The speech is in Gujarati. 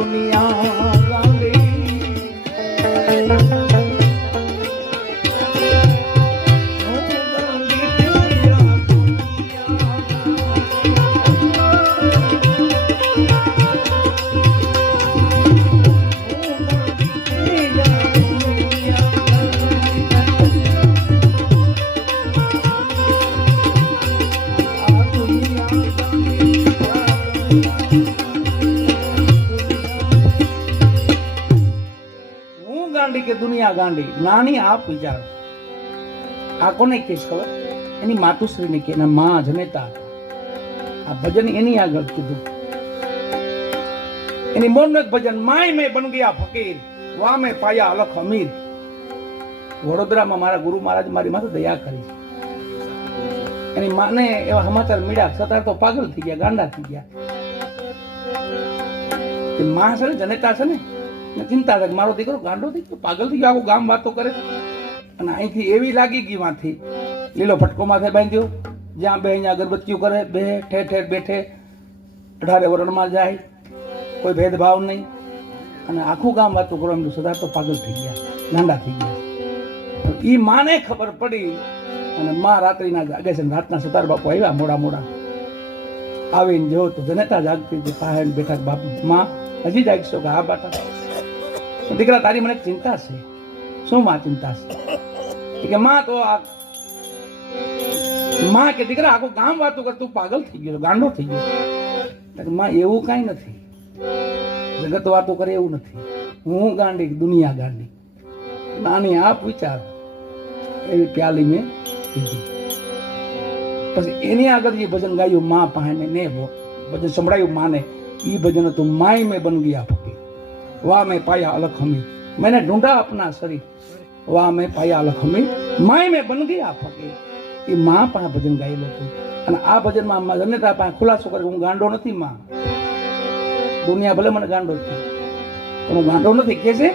દુનિયા ગાંડી કે દુનિયા ગાંડી નાની આપ વિચારો આ કોને કેસ ખબર એની માતુશ્રીને કે એના માં જનેતા આ ભજન એની આગળ કીધું એની મોરનું એક ભજન માય મેં બન ગયા ફકીર વા મેં પાયા અલખ અમીર વડોદરામાં મારા ગુરુ મહારાજ મારી માથે દયા કરી એની માને એવા સમાચાર મળ્યા છતાં તો પાગલ થઈ ગયા ગાંડા થઈ ગયા માં છે ને જનેતા છે ને ચિંતા થાય મારો દીકરો ગાંડો થઈ ગયો પાગલ થઈ ગયો આખું ગામ વાતો કરે અને અહીંથી એવી લાગી ગઈ માંથી લીલો ફટકો માથે બાંધ્યો જ્યાં બે અહીંયા અગરબત્તીઓ કરે બે ઠેર ઠેર બેઠે 18 વરણમાં જાય કોઈ ભેદભાવ નહીં અને આખું ગામ વાતો કરો એમ સદા તો પાગલ થઈ ગયા ગાંડા થઈ ગયા એ માને ખબર પડી અને માં રાત્રિના જાગે છે રાતના સતાર બાપુ આવ્યા મોડા મોડા આવીને જો તો જનેતા જાગતી પાસે બેઠા બાપ માં હજી જાગશો કે હા બાટા દીકરા તારી મને ચિંતા છે શું માં ચિંતા છે કે માં તો આ માં કે દીકરા આખું ગામ વાતો કરતું પાગલ થઈ ગયો ગાંડો થઈ ગયો માં એવું કઈ નથી જગત વાતો કરે એવું નથી હું ગાંડી દુનિયા ગાંડી નાની આપ વિચાર એવી પ્યાલી મેં કીધી પછી એની આગળ જે ભજન ગાયું માં પાસે ને ભજન સંભળાયું માને એ ભજન હતું માય મેં બન ગયા ફકીર वाह में पाया अलग हमी मैंने ढूंढा अपना शरीर वाह में पाया अलग हमी माय में बन गया फकीर એ માં પાસે ભજન ગાયેલું હતું અને આ ભજનમાં જનેતા પાસે ખુલાસો કરે હું ગાંડો નથી માં દુનિયા ભલે મને ગાંડો છે પણ હું ગાંડો નથી કે છે